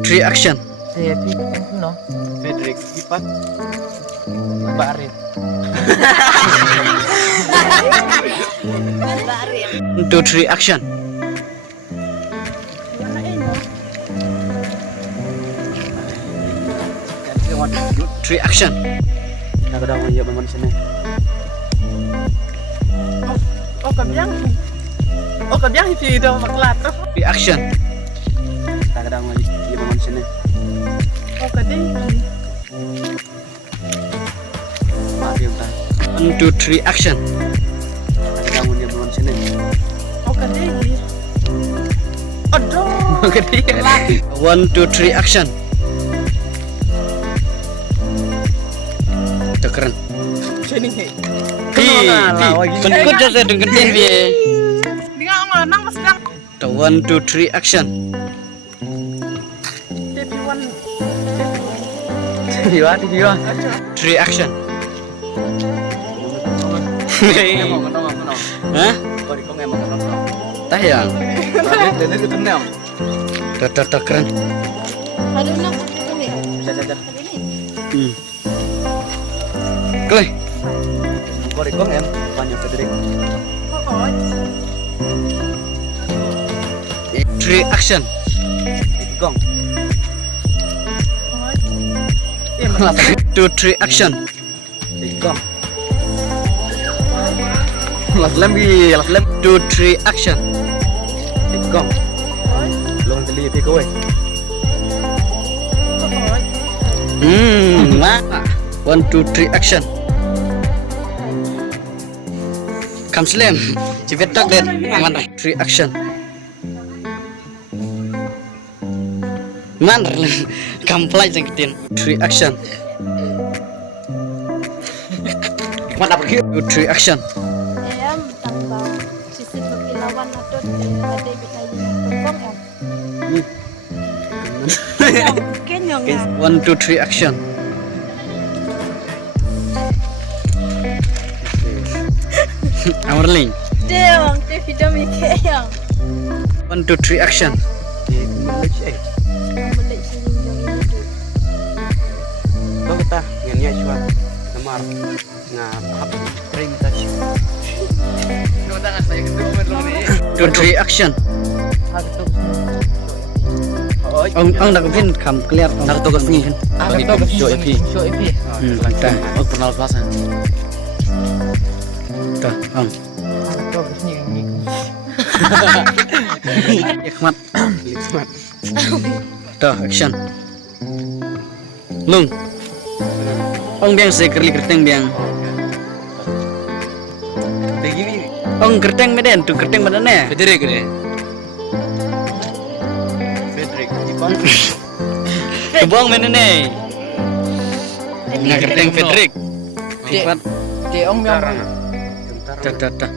3 action. Saya no. Frederick Ipat Barit. 1 2 3 action. 3 action. Aku dah mau ya memang sini. Oh kabyang si itu maklat. 3 action. Tak ada mau ya memang sini. Oh kadi. Maaf ya Pak. 1 2 3 action. Tak ada mau ya memang sini. Oh kadi. Aduh. Gede. 1 2 3 action. Keren. Sini. Penkut saya dengerin dia. Dia nganang mas dang. 1 2 3 action. Tapi one. Tiba. 3 action. Emang. Hah? Kau di kong emang. Tah ya. Dan itu kenal. Tuh keren. Aduh nak ini. Bisa saja. Kleh. Kau di kong em. Banyak Frederick. Oh. 3 action. Di kong. 2 3 action. Di kong. Las lem. 2 3 action. Di kong. Long teli pi kowe. Ma. 1 2 3 action. Kam slam. Cipet tak den. Mana? 3 action. Mana? Kam play jeng ketin. 3 action. Mana pergi? 2 3 action. Em tambah sisi berkilauan atau ada bitanya tengkong em. Kenyang ya. 1 2 3 action. Amarling. Deong, te video mikir yang 1 2 3 action. Di Malaysia. boleh sini yang ini tu. Kau kata ngenya cuma namar ngap perintah. 2 3 action. Ông đã có viên khám clear. Đã có tugas ni kan. Show EP. Dah. Oh pernah lepas kan? Dah. Om. Hikmat. Dah action. Lung. Ông biang se kerli kerteng biang. Begini. Ông kerteng meden tu kerteng mana ne? Frederick ni. Frederick. Ipan. Kebuang mana ne? Nak kerteng Frederick. Hikmat. Deong yang Tentara. Dah.